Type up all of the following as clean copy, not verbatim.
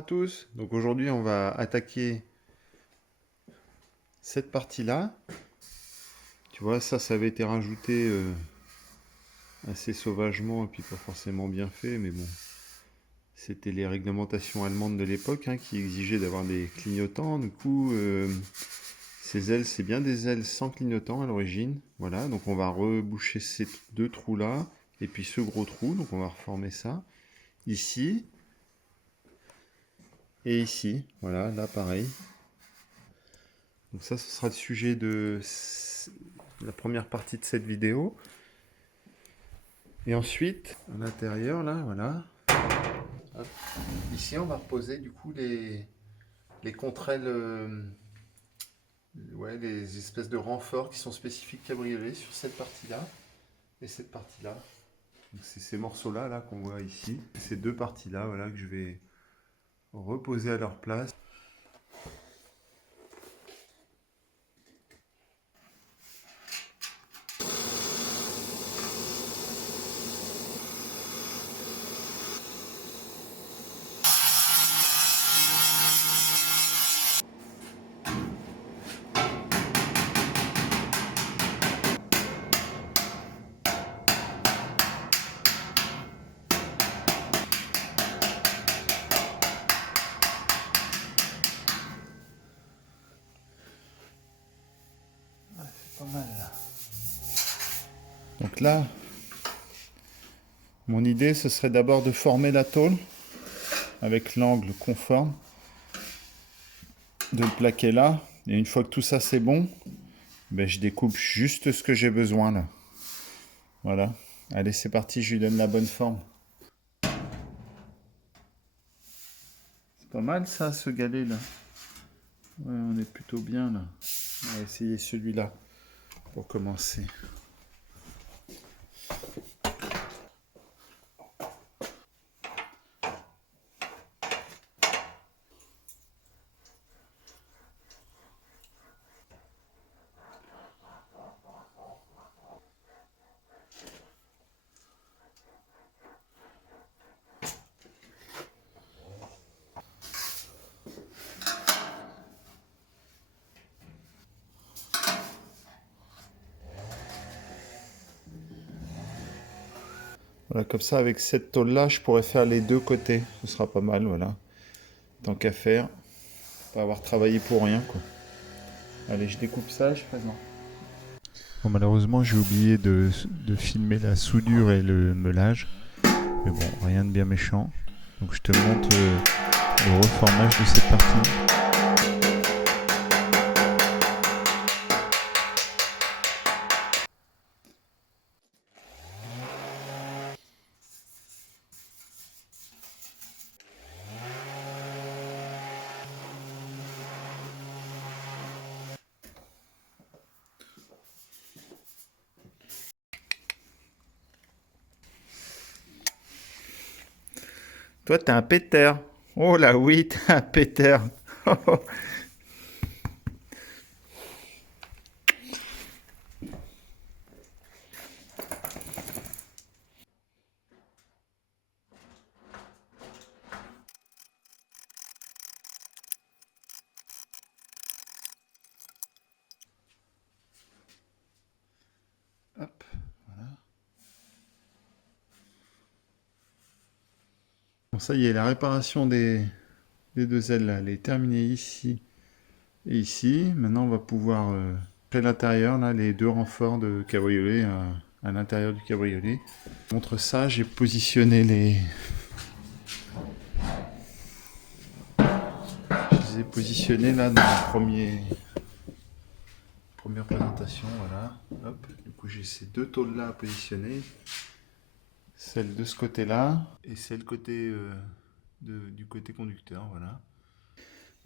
à tous. Donc aujourd'hui on va attaquer cette partie-là. Tu vois, ça avait été rajouté assez sauvagement et puis pas forcément bien fait, mais bon. C'était les réglementations allemandes de l'époque qui exigeaient d'avoir des clignotants. Du coup, ces ailes, c'est bien des ailes sans clignotant à l'origine. Voilà, donc on va reboucher ces deux trous-là et puis ce gros trou. Donc on va reformer ça ici. Et ici, voilà, là pareil. Donc ça, ce sera le sujet de la première partie de cette vidéo. Et ensuite, à l'intérieur, là, voilà. Hop. Ici, on va reposer du coup les contrêles, ouais, les espèces de renforts qui sont spécifiques cabriolet sur cette partie-là et cette partie-là. C'est ces morceaux-là là, qu'on voit ici. Ces deux parties-là, voilà, que je vais reposer à leur place. Pas mal là. Donc là, mon idée ce serait d'abord de former la tôle avec l'angle conforme, de le plaquer là, et une fois que tout ça c'est bon, ben, je découpe juste ce que j'ai besoin là. Voilà. Allez, c'est parti, je lui donne la bonne forme. C'est pas mal ça, ce galet là. Ouais, on est plutôt bien là. On va essayer celui-là pour commencer. Voilà, comme ça, avec cette tôle-là, je pourrais faire les deux côtés. Ce sera pas mal, voilà. Tant qu'à faire, pas avoir travaillé pour rien, quoi. Allez, je découpe ça, je présente. Bon, malheureusement, j'ai oublié de filmer la soudure et le meulage. Mais bon, rien de bien méchant. Donc je te montre le reformage de cette partie. Toi, t'es un pétère. Oh là oui, t'es un pétère. Hop, voilà. Bon, ça y est, la réparation des deux ailes là, elle est terminée ici et ici. Maintenant, on va pouvoir faire l'intérieur, là, les deux renforts de cabriolet à l'intérieur du cabriolet. Contre ça, j'ai positionné je les ai positionnés là dans le première présentation, voilà. Hop, du coup j'ai ces deux tôles là à positionner, celle de ce côté là et celle côté du côté conducteur, voilà.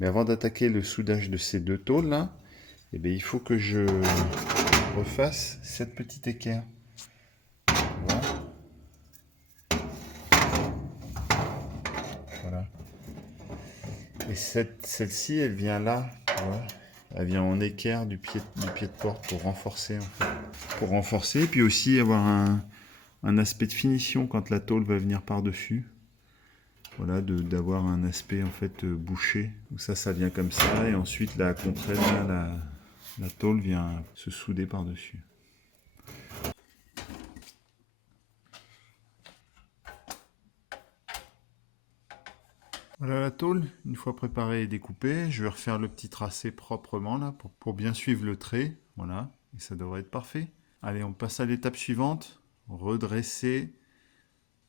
Mais avant d'attaquer le soudage de ces deux tôles là, eh bien, il faut que je refasse cette petite équerre. Voilà. Voilà. Et celle-ci, elle vient là, tu vois. Elle vient en équerre du pied de porte pour renforcer, en fait. Pour renforcer, et puis aussi avoir un aspect de finition quand la tôle va venir par-dessus. Voilà, d'avoir un aspect en fait bouché. Donc ça vient comme ça, et ensuite la contre-aile, la tôle vient se souder par-dessus. Voilà la tôle, une fois préparée et découpée, je vais refaire le petit tracé proprement là pour bien suivre le trait. Voilà, et ça devrait être parfait. Allez, on passe à l'étape suivante, redresser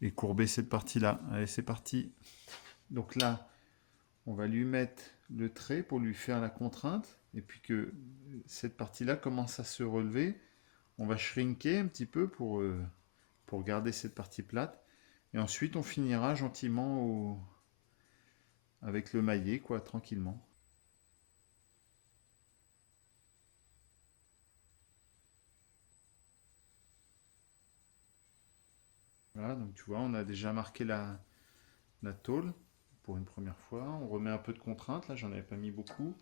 et courber cette partie-là. Allez, c'est parti. Donc là, on va lui mettre le trait pour lui faire la contrainte, et puis que cette partie-là commence à se relever, on va shrinker un petit peu pour garder cette partie plate, et ensuite on finira gentiment avec le maillet, quoi, tranquillement. Voilà, donc tu vois, on a déjà marqué la tôle pour une première fois. On remet un peu de contrainte, là j'en avais pas mis beaucoup.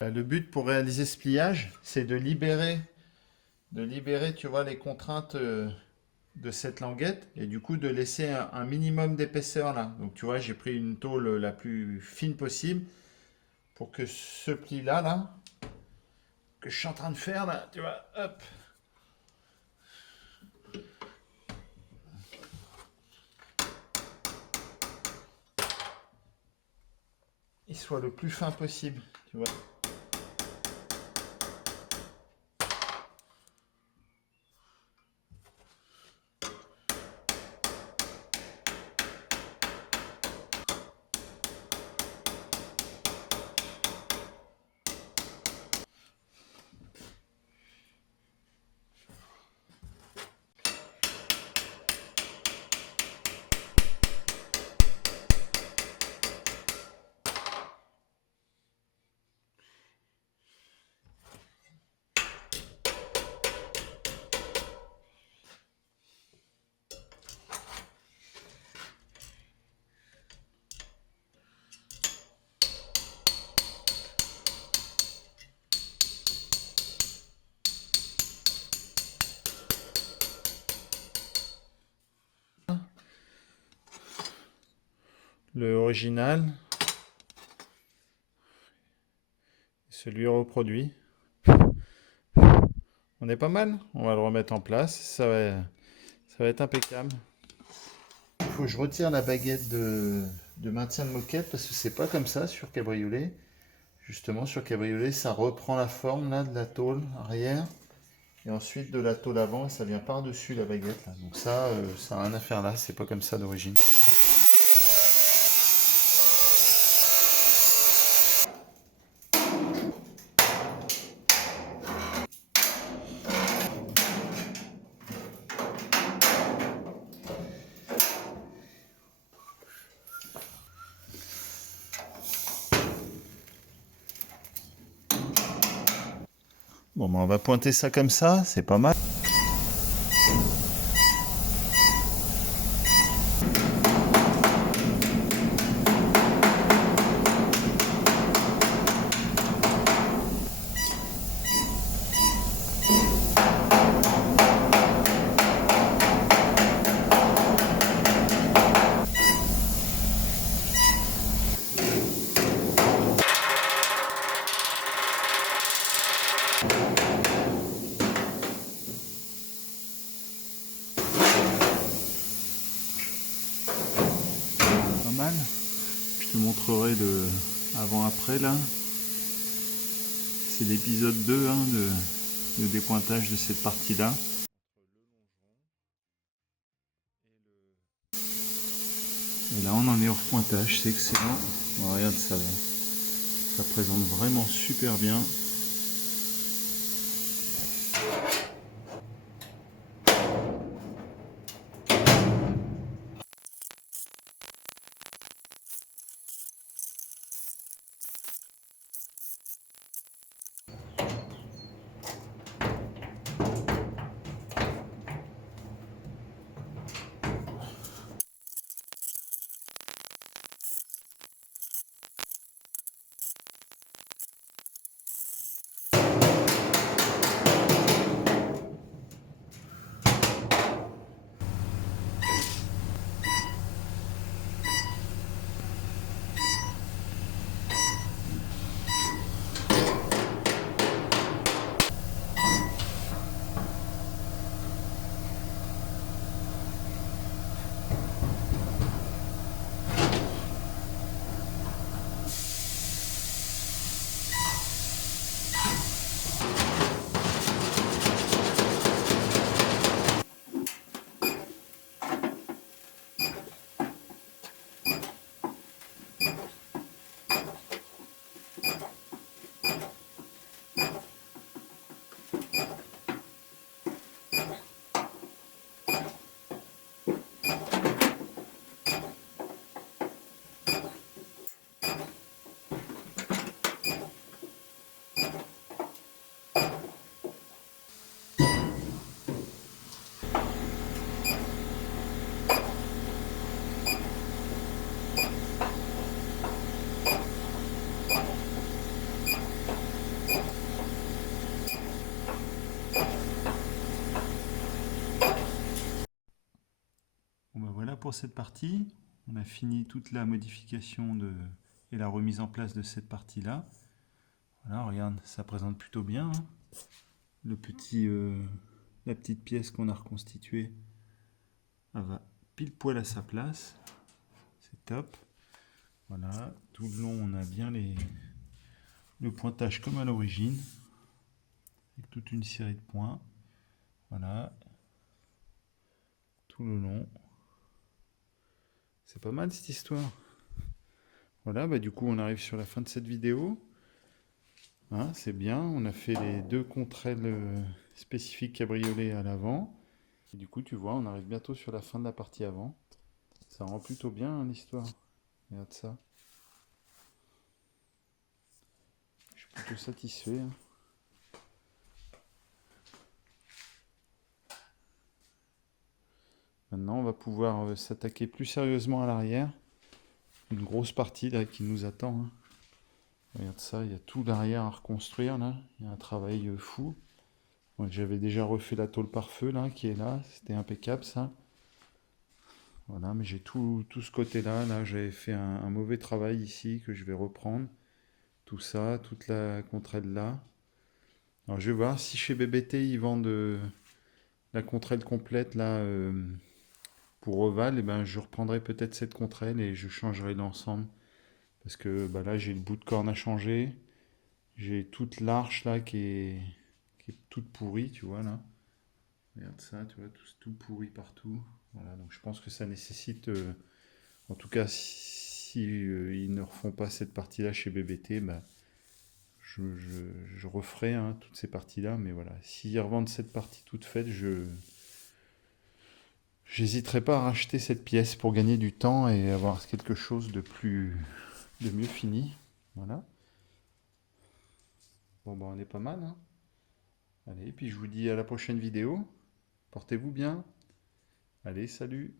Le but pour réaliser ce pliage, c'est de libérer, tu vois, les contraintes de cette languette, et du coup de laisser un minimum d'épaisseur là. Donc tu vois, j'ai pris une tôle la plus fine possible pour que ce pli là, que je suis en train de faire là, tu vois, hop, il soit le plus fin possible, tu vois. Le original, celui reproduit. On est pas mal, on va le remettre en place, ça va être impeccable. Il faut que je retire la baguette de maintien de moquette, parce que c'est pas comme ça sur cabriolet. Justement, sur cabriolet, ça reprend la forme là de la tôle arrière, et ensuite de la tôle avant, et ça vient par-dessus la baguette là. Donc ça n'a rien à faire là, c'est pas comme ça d'origine. Bon, ben on va pointer ça comme ça, c'est pas mal. Pas mal. Je te montrerai le avant-après là. C'est l'épisode 2 hein, de dépointage de cette partie-là. Et là on en est au repointage, c'est excellent. Oh, regarde ça, ça présente vraiment super bien. pour cette partie. On a fini toute la modification et la remise en place de cette partie-là. Voilà, regarde, ça présente plutôt bien, hein. La petite pièce qu'on a reconstituée, elle va pile poil à sa place. C'est top. Voilà, tout le long, on a bien le pointage comme à l'origine, avec toute une série de points. Voilà, tout le long. C'est pas mal cette histoire. Voilà, bah du coup on arrive sur la fin de cette vidéo. Hein, c'est bien, on a fait les 2 contre-ailes spécifiques cabriolet à l'avant. Et du coup tu vois, on arrive bientôt sur la fin de la partie avant. Ça rend plutôt bien hein, l'histoire. Regarde ça. Je suis plutôt satisfait. Hein. Maintenant on va pouvoir s'attaquer plus sérieusement à l'arrière. Une grosse partie là qui nous attend. Hein. Regarde ça, il y a tout l'arrière à reconstruire là. Il y a un travail fou. Ouais, j'avais déjà refait la tôle par feu là, qui est là. C'était impeccable ça. Voilà, mais j'ai tout ce côté-là. Là, j'avais fait un mauvais travail ici que je vais reprendre. Tout ça, toute la contre-aile là. Alors je vais voir si chez BBT ils vendent la contre-aile complète là pour ovale. Et ben je reprendrai peut-être cette contre-aile et je changerai l'ensemble. Parce que bah, là j'ai le bout de corne à changer. J'ai toute l'arche là qui est toute pourrie, tu vois là. Regarde ça, tu vois, tout pourri partout. Voilà, donc je pense que ça nécessite, en tout cas, si ils ne refont pas cette partie-là chez BBT, bah, je referai hein, toutes ces parties-là. Mais voilà, s'ils revendent cette partie toute faite, j'hésiterai pas à racheter cette pièce pour gagner du temps et avoir quelque chose de mieux fini. Voilà. Bon, bah, on est pas mal, hein. Allez, puis je vous dis à la prochaine vidéo. Portez-vous bien. Allez, salut!